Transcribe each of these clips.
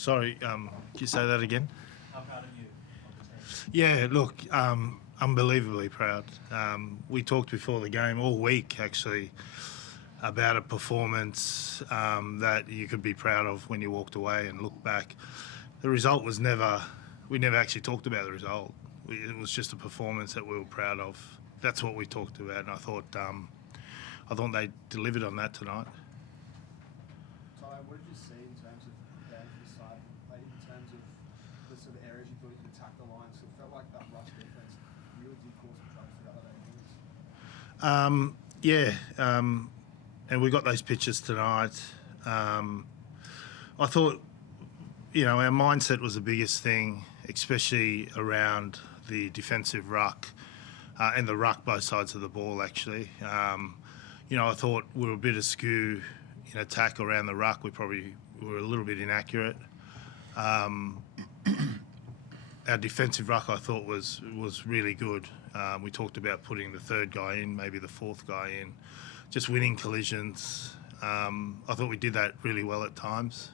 Sorry, can you say that again? How proud are you of the team? Yeah, look, unbelievably proud. We talked before the game all week, actually, about a performance that you could be proud of when you walked away and looked back. The result was we never actually talked about the result. It was just a performance that we were proud of. That's what we talked about, and I thought they delivered on that tonight. Ty, what did you see in terms of preparing for the side, like in terms of the sort of areas you thought you could attack the line? So it felt like that rush defense really did cause some trouble for the other teams. And we got those pictures tonight. I thought, our mindset was the biggest thing, especially around the defensive ruck and the ruck both sides of the ball, actually. I thought we were a bit askew in attack around the ruck. We probably were a little bit inaccurate. Our defensive ruck, I thought, was really good. We talked about putting the third guy in, maybe the fourth guy in, just winning collisions. I thought we did that really well at times.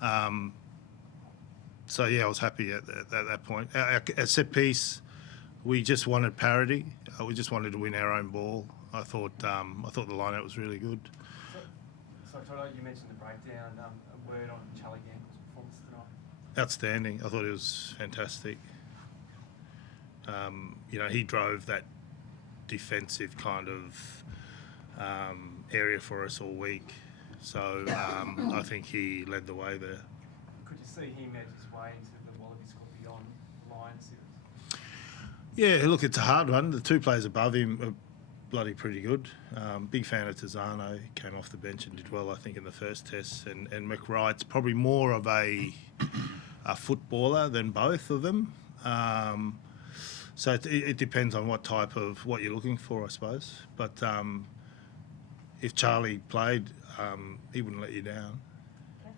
I was happy at that point. At set piece, we just wanted parity. We just wanted to win our own ball. I thought the lineup was really good. So Toto, you mentioned the breakdown. A word on Charlie Gamble's performance tonight? Outstanding. I thought it was fantastic. He drove that defensive kind of area for us all week. So I think he led the way there. Could you see him edge his way into the Wallaby squad beyond Lions series? Yeah, look, it's a hard one. The two players above him are bloody pretty good. Big fan of Tizano. Came off the bench and did well, I think, in the first test. And McWright's probably more of a footballer than both of them. So it depends on what you're looking for, I suppose. But if Charlie played, he wouldn't let you down. Give us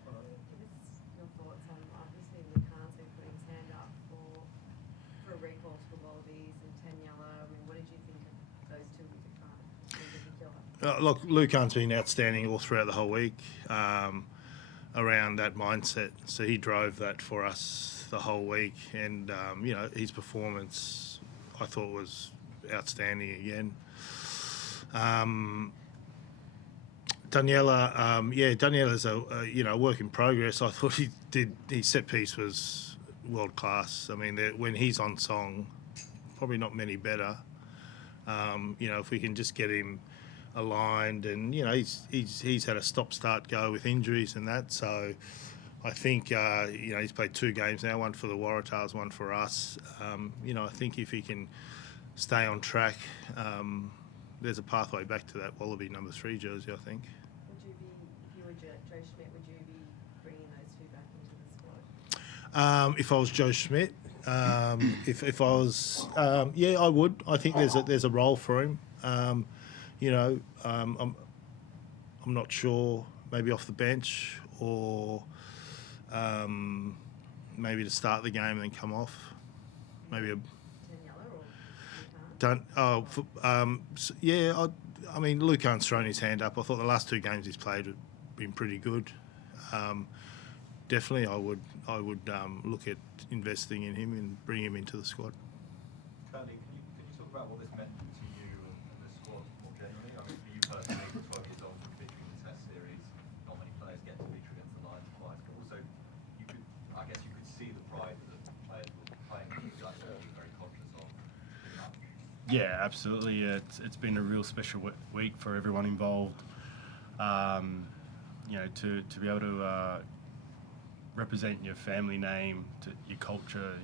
your thoughts on, obviously, Lucanto putting his hand up for a recall to the Wallabies and Taniela. I mean, what did you think of those two in particular? Look, Lucan's been outstanding all throughout the whole week around that mindset. So he drove that for us the whole week. And, his performance, I thought, was outstanding again. Daniela's a work in progress. I thought his set piece was world class. I mean, when he's on song, probably not many better. If we can just get him aligned, and he's had a stop-start go with injuries and that. So I think he's played 2 games now, one for the Waratahs, one for us. I think if he can stay on track, there's a pathway back to that Wallaby number 3 jersey, I think. Would you be, if you were Joe Schmidt, would you be bringing those two back into the squad? If I was Joe Schmidt, if I was, I would. I think there's a role for him. I'm not sure. Maybe off the bench, or maybe to start the game and then come off. Maybe a. Lucan's thrown his hand up. I thought the last 2 games he's played have been pretty good. Definitely, I would look at investing in him and bring him into the squad. Charlie, can you talk about what this meant to you and the squad more generally? I mean, for you personally, 12 years old from featuring in the Test series, not many players get to feature against the Lions twice, but also you could see the pride that the players were playing with. You guys were very conscious of. Yeah, absolutely. It's been a real special week for everyone involved. To be able to represent your family name, your culture.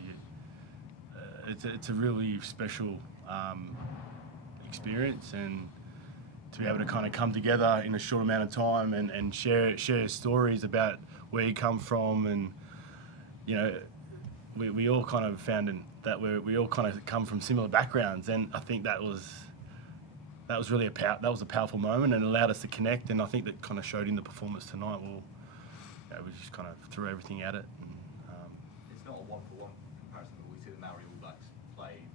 It's a really special experience, and to be able to kind of come together in a short amount of time and share stories about where you come from, and we all kind of found that we all kind of come from similar backgrounds, and I think that was really a powerful moment and allowed us to connect, and I think that kind of showed in the performance tonight. We just kind of threw everything at it. And, it's not a one-for-one comparison, but we see the Maori All Blacks play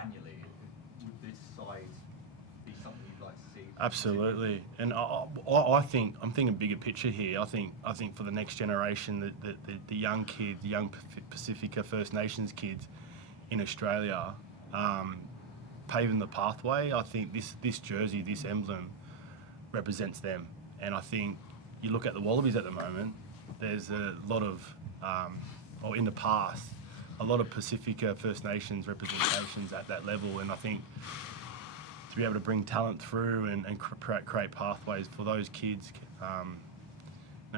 annually. Would this side be something you'd like to see Absolutely, and I think I'm thinking bigger picture here. I think for the next generation, the young kids, the young Pacifica First Nations kids in Australia, paving the pathway. I think this jersey, this emblem, represents them, and I think you look at the Wallabies at the moment. There's a lot of, or in the past, a lot of Pacifica First Nations representations at that level, and I think to be able to bring talent through and create pathways for those kids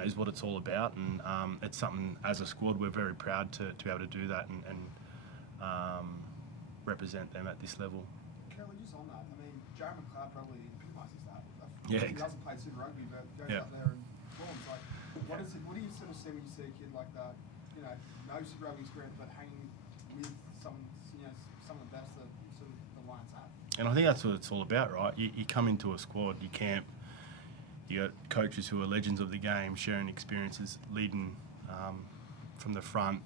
is what it's all about, and it's something as a squad we're very proud to be able to do that and represent them at this level. Kelly, just on that, I mean, Jared McLeod probably epitomises that. Yeah, He doesn't play Super Rugby, but goes Yeah. up there and performs. Like, what do you sort of see when you see a kid like that, you know, no Super Rugby experience, but hanging with some of the best that sort of the Lions have? And I think that's what it's all about, right? You come into a squad, you camp, you got coaches who are legends of the game, sharing experiences, leading from the front,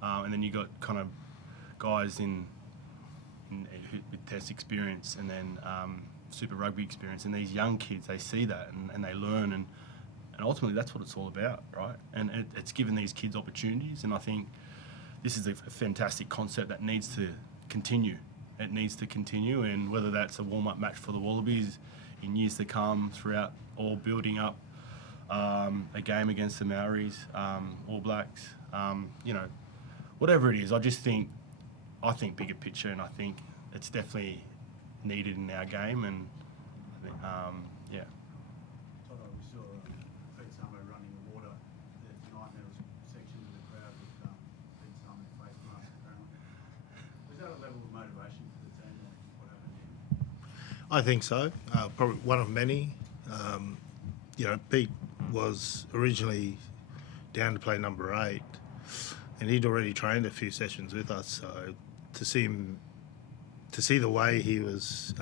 and then you got kind of guys with Test experience and then Super Rugby experience, and these young kids, they see that and they learn, and ultimately that's what it's all about, right? And it's given these kids opportunities, and I think this is a fantastic concept that needs to continue. It needs to continue, and whether that's a warm-up match for the Wallabies in years to come throughout, or building up a game against the Maoris, All Blacks, whatever it is, I think bigger picture, and I think it's definitely needed in our game, and I think, yeah. Toto, we saw Pete Samo running the water there tonight, and there was sections of the crowd with Pete Samo face mask apparently. Was that a level of motivation for the team, or what happened here? I think so. Probably one of many. Pete was originally down to play number 8, and he'd already trained a few sessions with us. So to see the way he was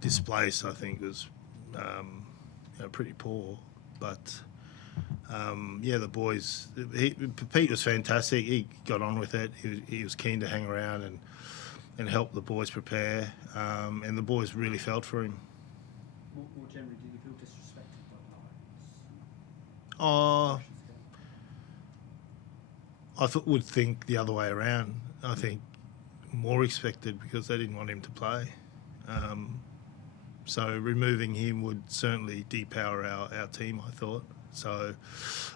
displaced, I think was pretty poor. But the boys. Pete was fantastic. He got on with it. He was keen to hang around and help the boys prepare, and the boys really felt for him. More generally, do you feel disrespected by the Lions? I would think the other way around. I think more expected because they didn't want him to play. So removing him would certainly depower our team, I thought. So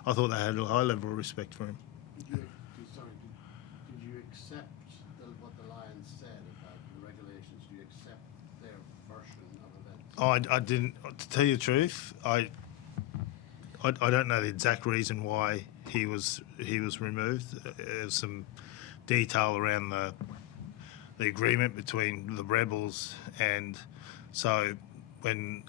I thought they had a high level of respect for him. Did you accept what the Lions said about the regulations? Do you accept their version of events? I didn't. To tell you the truth, I don't know the exact reason why he was removed. There's some detail around the agreement between the Rebels, and so when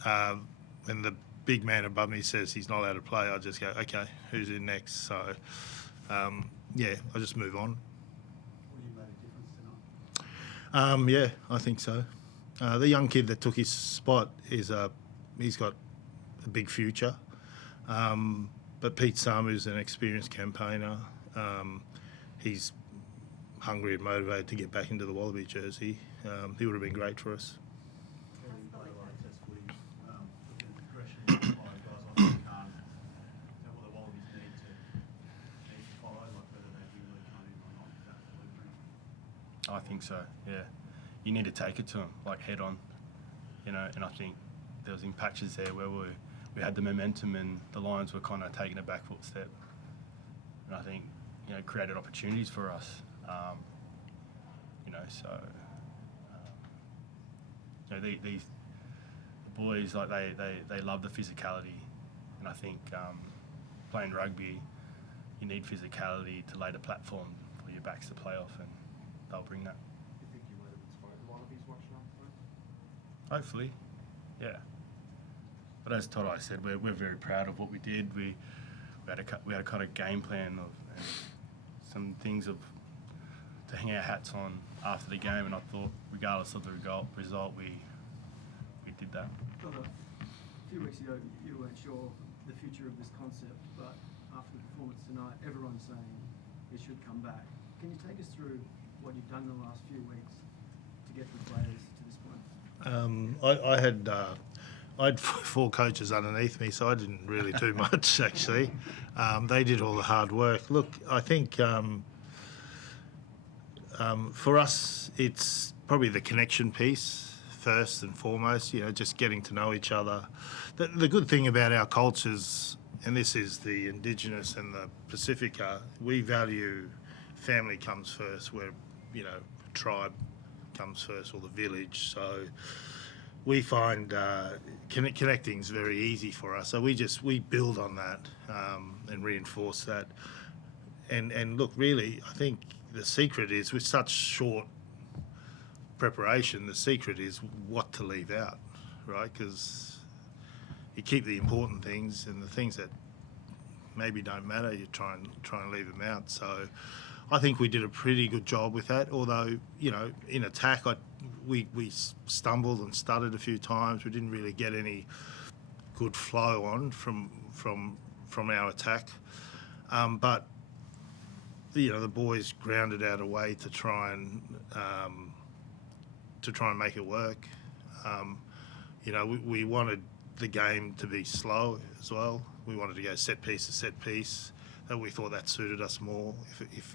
the big man above me says he's not allowed to play, I just go, okay, who's in next? So I just move on. Would you made a difference tonight? Yeah, I think so. The young kid that took his spot he's got a big future. But Pete Samu's an experienced campaigner. He's hungry and motivated to get back into the Wallaby jersey. He would have been great for us. Kelly, you played a lot of Test footy, looking at the aggression by guys like Khan. Is that what the Wallabies need to follow, like whether they really come in or not? Is that the blueprint? I think so, yeah. You need to take it to them, like head on, and I think there was in patches there where we had the momentum and the Lions were kind of taking a back foot step. And I think, created opportunities for us. These the boys, like they love the physicality, and I think playing rugby, you need physicality to lay the platform for your backs to play off, and they'll bring that. You think you might have inspired the Wallabies watching on tonight? Hopefully, yeah. But as Todd said, we're very proud of what we did. We had a kind of game plan of some things to hang our hats on after the game, and I thought, regardless of the result, we did that. Toto, a few weeks ago, you weren't sure the future of this concept, but after the performance tonight, everyone's saying it should come back. Can you take us through what you've done in the last few weeks to get the players to this point? I had 4 coaches underneath me, so I didn't really do much actually. They did all the hard work. Look, I think for us, it's probably the connection piece first and foremost. You know, just getting to know each other. The good thing about our cultures, and this is the Indigenous and the Pacifica, we value family comes first. Where, you know, tribe comes first, or the village. So we find connecting is very easy for us. So we build on that and reinforce that. And look, really, I think the secret is, with such short preparation, the secret is what to leave out, right? Because you keep the important things, and the things that maybe don't matter, you try and leave them out. So I think we did a pretty good job with that. Although, you know, in attack, we stumbled and stuttered a few times. We didn't really get any good flow on from our attack. But you know, the boys grounded out a way to try and make it work. You know, we wanted the game to be slow as well. We wanted to go set piece to set piece. We thought that suited us more.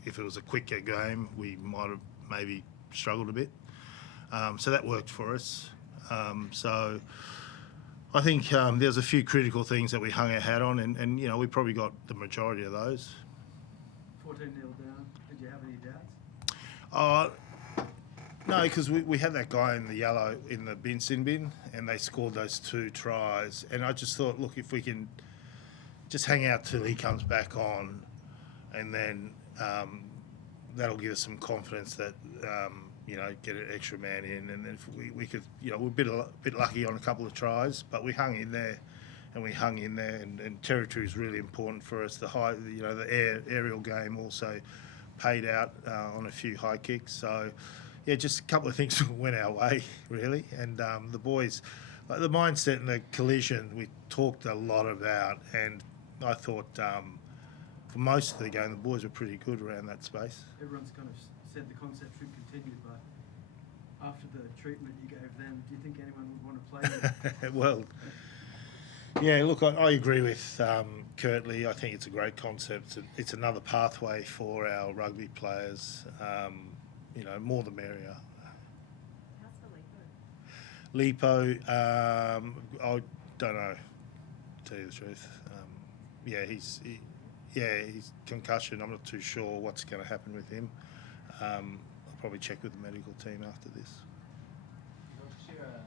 If it was a quicker game, we might have maybe struggled a bit. So that worked for us. So I think there's a few critical things that we hung our hat on, and you know, we probably got the majority of those. 14-0 down. Did you have any doubts? No, because we had that guy in the yellow in the sin bin, and they scored those 2 tries. And I just thought, look, if we can just hang out till he comes back on, and then that'll give us some confidence that you know, get an extra man in, and then if we could, you know, we're a bit lucky on a couple of tries, but we hung in there, and territory is really important for us. The aerial game also paid out on a few high kicks. So yeah, just a couple of things went our way really, and the boys, like the mindset and the collision, we talked a lot about, and I thought for most of the game the boys were pretty good around that space. Everyone's kind of said the concept should continue, but after the treatment you gave them, do you think anyone would want to play them? Well, yeah, look, I agree with Curtly. I think it's a great concept. It's another pathway for our rugby players. You know, more the merrier. How's for Lipo? Lipo, I don't know, to tell you the truth. He's concussion. I'm not too sure what's going to happen with him. I'll probably check with the medical team after this. Can you share